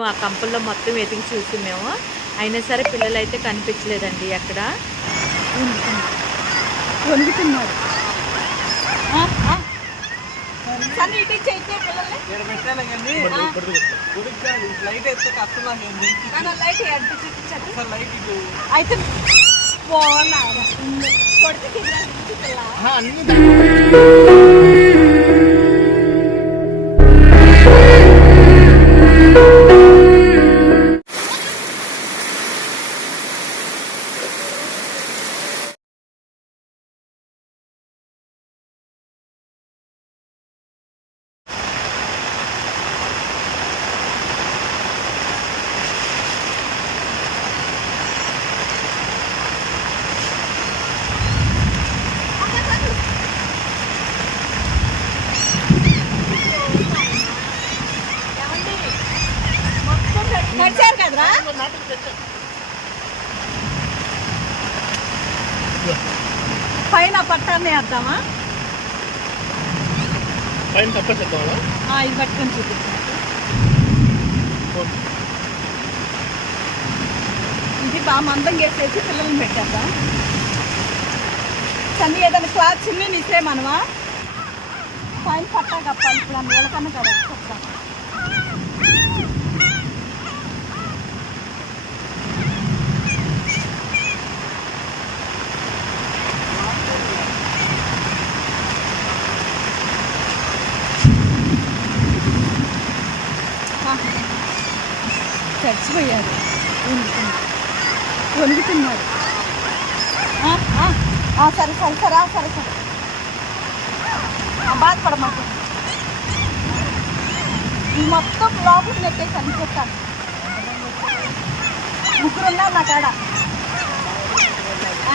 ఆ కంపల్లో మొత్తం వెతికి చూసి మేము. అయినా సరే పిల్లలు అయితే కనిపించలేదండి అక్కడ వణుకుతున్నారు అయితే పైన పట్టాన్ని వేద్దామా పైన ఆ, ఇది పట్టుకొని చూపించండి ఇది బాగా మందం వేసేసి పిల్లల్ని పెట్టేద్దాం. సన్ని ఏదైనా క్లాత్ చిన్న ఇస్తే మనమా పైన పట్టా కప్పాలి ఇప్పుడు అందువల్ల కన్నా కదా చచ్చిపోయారు. వణుకుతున్నారు వణుకుతున్నారు సరే సరే సరే సరే సరే. ఆ, బాధపడమాకు. ఈ మొత్తం లోపలికి నెట్టేసాను చెప్తాను. ముగ్గురు ఉన్నారు నా కాడ.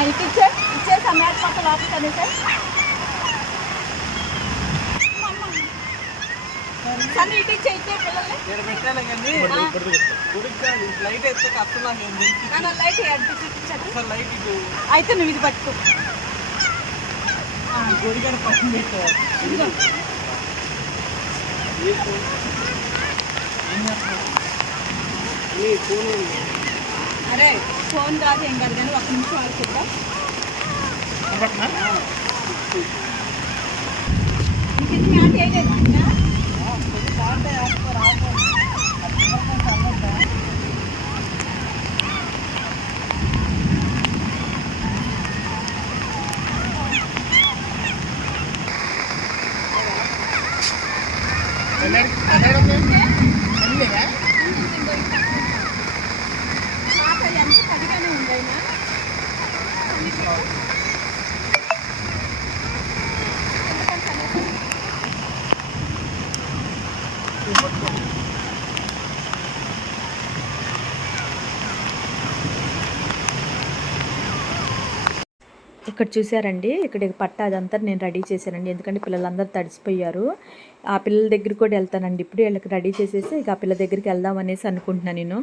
ఇటు ఇచ్చే ఇచ్చేసి ఆ మ్యాట్ మొత్తం లోపలికి అనేసే సరే ఇటు ఇచ్చే ఇచ్చే పిల్లల్ని ఇక్కడ పెట్టాను కానీ గుడికి కాదు లైట్ వేస్తే కష్టం నాకు ఏం తెలుసు నాన్న లైట్ అడ్డు చూపించండి అసలు లైట్ ఇటు అయితే నువ్వు ఇది పట్టుకో. ఈ గుడి కాడ పక్కన అరే ఫోన్ కాదు ఏం కాదు కానీ ఒక నిమిషం ఆడుకుంటా ఇంక మ్యాట్ వేయలేదు ఇంకా? పాత ఎంత పదిగానే ఉందైనా ఇక్కడ చూసారండి ఇక్కడ పట్ట అదంతా నేను రెడీ చేశానండి ఎందుకంటే పిల్లలందరూ తడిసిపోయారు. ఆ పిల్లల దగ్గరికి కూడా వెళ్తానండి. ఇప్పుడు వీళ్ళకి రెడీ చేసేసి ఇక ఆ పిల్ల దగ్గరికి వెళ్దాం అనేసి అనుకుంటున్నాను నేను.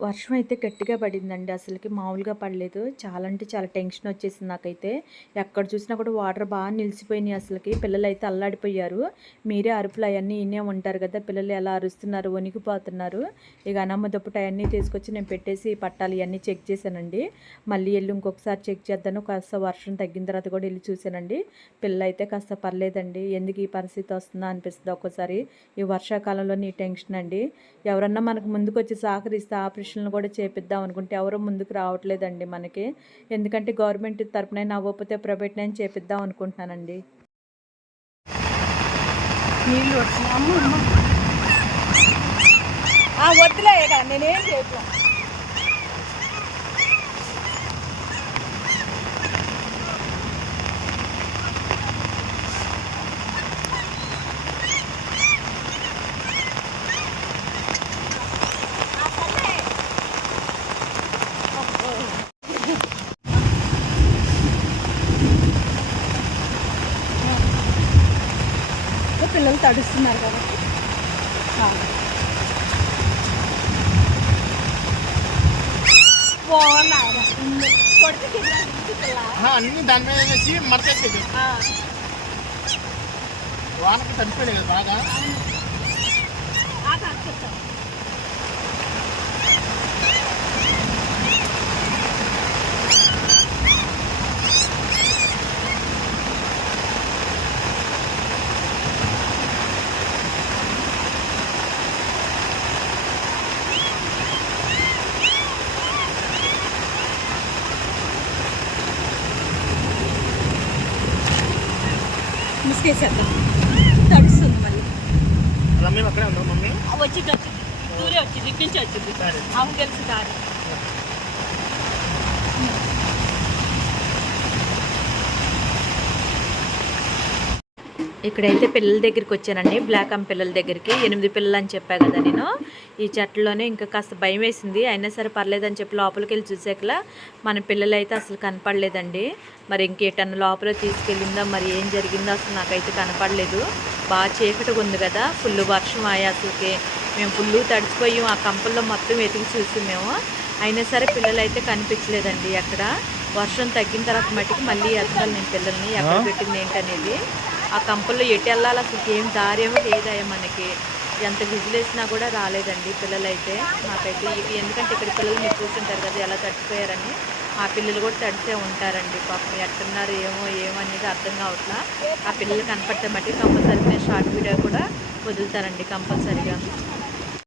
వర్షం అయితే గట్టిగా పడిందండి. అసలుకి మామూలుగా పడలేదు. చాలా అంటే చాలా టెన్షన్ వచ్చేసింది నాకైతే. ఎక్కడ చూసినా కూడా వాటర్ బాగా నిలిచిపోయినాయి అసలుకి. పిల్లలు అయితే అల్లాడిపోయారు. మీరే అరుపులు అవన్నీ ఈయనే ఉంటారు కదా. పిల్లలు ఎలా అరుస్తున్నారు? వణికిపోతున్నారు. ఇక అన్నమ్మ దుప్పటి అవన్నీ తీసుకొచ్చి నేను పెట్టేసి పట్టాలు ఇవన్నీ చెక్ చేశానండి. మళ్ళీ వెళ్ళి ఇంకొకసారి చెక్ చేద్దాను. కాస్త వర్షం తగ్గిన తర్వాత కూడా వెళ్ళి చూశానండి. పిల్లలు అయితే కాస్త పర్లేదండి. ఎందుకు ఈ పరిస్థితి వస్తుందా అనిపిస్తుంది. ఒక్కోసారి ఈ వర్షాకాలంలో నీ టెన్షన్ అండి. ఎవరన్నా మనకు ముందుకు వచ్చి సహకరిస్తే ఆపరేషన్లు కూడా చేపిద్దాం అనుకుంటే ఎవరు ముందుకు రావట్లేదండి మనకి. ఎందుకంటే గవర్నమెంట్ తరపున అవ్వకపోతే ప్రైవేట్ నేను చేపిద్దాం అనుకుంటున్నానండి. నీళ్ళు వచ్చిన అమ్మ అమ్మ. ఆ, వద్దులే ఇక నేనేం చేయట్లా పిల్లలు తడుస్తున్నారు కాబట్టి. అన్ని దాని మీద వేసి మడతేసేది వానకి తడిపోయినాయి కదా బాగా? ఎత్తేసేద్దాం తడుస్తుంది మళ్ళీ. మమ్మీ అక్కడే ఉందా మమ్మీ? వచ్చింది వచ్చింది. దూరే వచ్చింది ఇక్కడి నుంచి వచ్చింది. అవును తెలుసు దారి. ఇక్కడైతే పిల్లల దగ్గరికి వచ్చానండి. బ్లాక్ అమ్ పిల్లల దగ్గరికి. ఎనిమిది పిల్లలు అని చెప్పా కదా నేను. ఈ చెట్లలోనే ఇంకా కాస్త భయం వేసింది. అయినా సరే పర్లేదని చెప్పి లోపలికి వెళ్ళి చూసాకలా మన పిల్లలు అయితే అసలు కనపడలేదండి. మరి ఇంకేటన్నా లోపల తీసుకెళ్ళిందా? మరి ఏం జరిగిందో అసలు నాకైతే కనపడలేదు. బాగా చీకటిగా ఉంది కదా. ఫుల్ వర్షం ఆయా అసలుకి. మేము ఫుల్ తడిచిపోయాం ఆ కంపల్లో మొత్తం వెతికి చూసి మేము. అయినా సరే పిల్లలు అయితే కనిపించలేదండి అక్కడ వర్షం తగ్గిన తర్వాత మట్టికి మళ్ళీ ఎత్తాలి నేను పిల్లల్ని ఎక్కడ పెట్టింది ఏంటనేది. ఆ కంపల్లో ఎటు వెళ్ళాలి అసలు ఏం దారేమో లేదాయో మనకి. ఎంత విజిలేసినా కూడా రాలేదండి పిల్లలు అయితే ఇవి ఎందుకంటే ఇక్కడ పిల్లలు మీరు చూస్తుంటారు కదా ఎలా తడిచిపోయారని ఆ పిల్లలు కూడా తడిసే ఉంటారండి. పాపం ఎట్టున్నారు ఏమో ఏమో అనేది అర్థం కావట్లా. ఆ పిల్లలు కనపడితే మట్టి కంపల్సరీ షార్ట్ వీడియో కూడా వదులుతారండి కంపల్సరీగా.